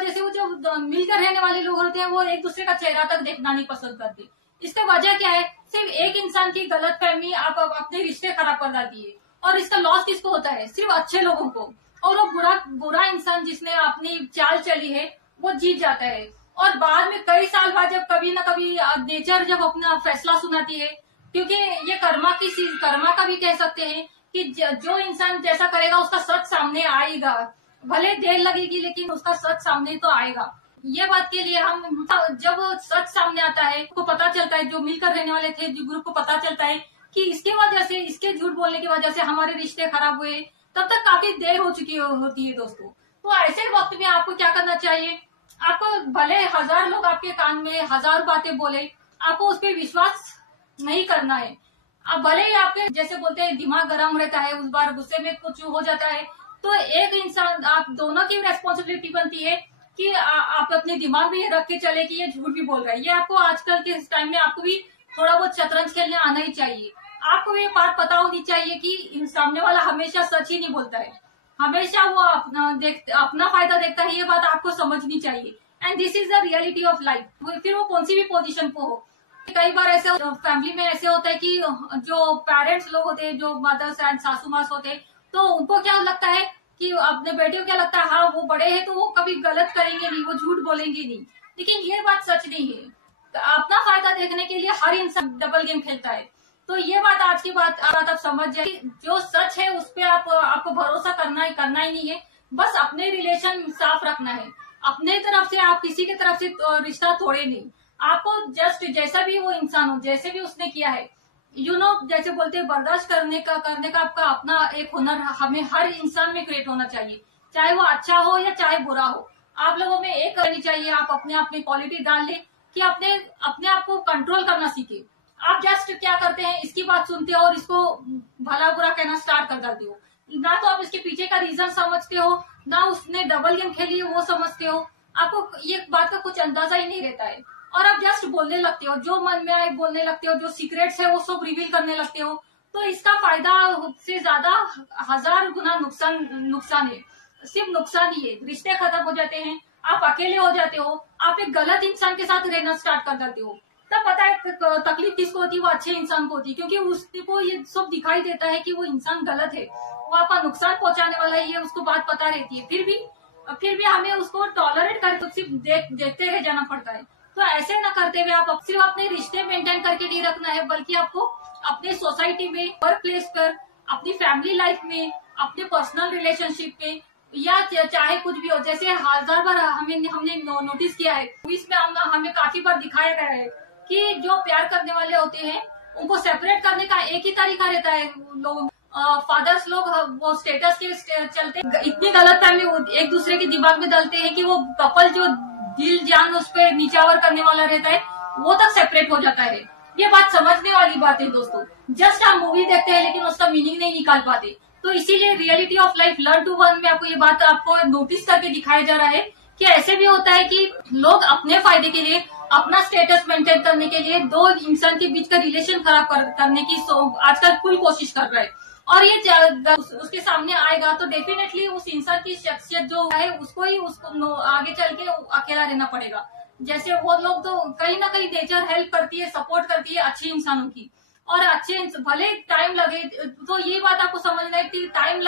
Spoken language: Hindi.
जैसे वो जो मिलकर रहने वाले लोग होते हैं वो एक दूसरे का चेहरा तक देखना नहीं पसंद करते। इसका वजह क्या है? सिर्फ एक इंसान की गलतफहमी आप अपने रिश्ते खराब कर जाती है। और इसका लॉस किसको होता है? सिर्फ अच्छे लोगों को। और वो बुरा इंसान जिसने अपनी चाल चली है वो जीत जाता है। और बाद में कई साल बाद जब कभी ना कभी नेचर जब अपना फैसला सुनाती है, क्योंकि ये कर्मा का भी कह सकते हैं कि जो इंसान जैसा करेगा उसका सच सामने आएगा। भले देर लगेगी लेकिन उसका सच सामने तो आएगा। ये बात के लिए हम जब सच सामने आता है को पता चलता है, जो मिलकर रहने वाले थे जो ग्रुप को पता चलता है कि इसकी वजह से, इसके झूठ बोलने की वजह से हमारे रिश्ते खराब हुए, तब तक काफी देर हो चुकी होती है दोस्तों। तो ऐसे वक्त में आपको क्या करना चाहिए? आपको भले 1000 लोग आपके कान में 1000 बातें बोले, आपको उस पर विश्वास नहीं करना है। अब भले ही आपके जैसे बोलते हैं दिमाग गर्म रहता है, उस बार गुस्से में कुछ हो जाता है, तो एक इंसान, आप दोनों की रेस्पॉन्सिबिलिटी बनती है कि आप अपने दिमाग में रख के चले कि ये झूठ भी बोल रहा है। ये आपको आजकल के टाइम में आपको भी थोड़ा बहुत शतरंज खेलने आना ही चाहिए। आपको ये बात पता होनी चाहिए कि सामने वाला हमेशा सच ही नहीं बोलता है, हमेशा वो अपना फायदा देखता है। ये बात आपको समझनी चाहिए। And this is the reality of life. फिर वो कौन सी भी पोजीशन पे हो। कई बार ऐसे फैमिली में ऐसे होता है कि जो पेरेंट्स लोग होते हैं, जो मदर्स एंड सासू मास होते हैं, तो उनको क्या लगता है कि अपने बेटे को क्या लगता है, हाँ वो बड़े हैं तो वो कभी गलत करेंगे नहीं, वो झूठ बोलेंगे नहीं। लेकिन ये बात सच नहीं है। तो अपना फायदा देखने के लिए हर इंसान डबल गेम खेलता है। तो ये बात आज की बात आप समझ जाए, जो सच है उस पर आपको भरोसा करना ही नहीं है। बस अपने रिलेशन साफ रखना है। अपने तरफ से आप किसी की तरफ से रिश्ता तोड़े नहीं। आपको जस्ट जैसा भी वो इंसान हो, जैसे भी उसने किया है, जैसे बोलते हैं बर्दाश्त करने का आपका अपना एक हुनर हमें हर इंसान में क्रिएट होना चाहिए। चाहे वो अच्छा हो या चाहे बुरा हो, आप लोगों में एक करनी चाहिए। आप अपने आप में क्वालिटी डाल ले कि अपने आप को कंट्रोल करना सीखे। आप जस्ट क्या करते हैं, इसकी बात सुनते हो और इसको भला बुरा कहना स्टार्ट कर देते हो। ना तो आप इसके पीछे का रीजन समझते हो, ना उसने डबल गेम खेली है वो समझते हो। आपको ये बात का कुछ अंदाजा ही नहीं रहता है और आप जस्ट बोलने लगते हो, जो मन में आए बोलने लगते हो, जो सीक्रेट्स है वो सब रिवील करने लगते हो। तो इसका फायदा से ज्यादा 1000 गुना नुकसान है। सिर्फ नुकसान ही है। रिश्ते खत्म हो जाते हैं, आप अकेले हो जाते हो, आप एक गलत इंसान के साथ रहना स्टार्ट कर देते हो। तब पता है तकलीफ किसको होती है? वो अच्छे इंसान को होती है, क्योंकि उसको ये सब दिखाई देता है कि वो इंसान गलत है, वो आपका नुकसान पहुंचाने वाला है, ये उसको बात पता रहती है। फिर भी हमें उसको टॉलरेट करके सिर्फ देखते रह जाना पड़ता है। तो ऐसे न करते हुए आप सिर्फ अपने रिश्ते मेंटेन करके नहीं रखना है, बल्कि आपको अपने सोसाइटी में, वर्क प्लेस पर, अपनी फैमिली लाइफ में, अपने पर्सनल रिलेशनशिप में, या चाहे कुछ भी हो। जैसे 1000 बार हमने नोटिस किया है, इसमें हमें काफी बार दिखाया गया है कि जो प्यार करने वाले होते हैं उनको सेपरेट करने का एक ही तरीका रहता है। लोग फादर्स लोग वो स्टेटस के चलते इतनी गलत फहमी एक दूसरे के दिमाग में डालते हैं कि वो कपल जो दिल जान उस पर नीचावर करने वाला रहता है वो तक सेपरेट हो जाता है। ये बात समझने वाली बात है दोस्तों। जस्ट हम मूवी देखते हैं लेकिन उसका मीनिंग नहीं निकाल पाते। तो इसीलिए reality of life learn to one में आपको ये बात आपको नोटिस करके दिखाया जा रहा है कि ऐसे भी होता है कि लोग अपने फायदे के लिए, अपना स्टेटस मेंटेन करने के लिए दो इंसान के बीच का रिलेशन खराब करने की आजकल फुल कोशिश कर रहा है। और ये उसके सामने आएगा तो डेफिनेटली उस इंसान की शख्सियत जो है उसको आगे चल के अकेला रहना पड़ेगा। जैसे वो लोग तो कहीं ना कहीं नेचर हेल्प करती है, सपोर्ट करती है अच्छे इंसानों की। और भले टाइम लगे, तो ये बात आपको समझना है कि टाइम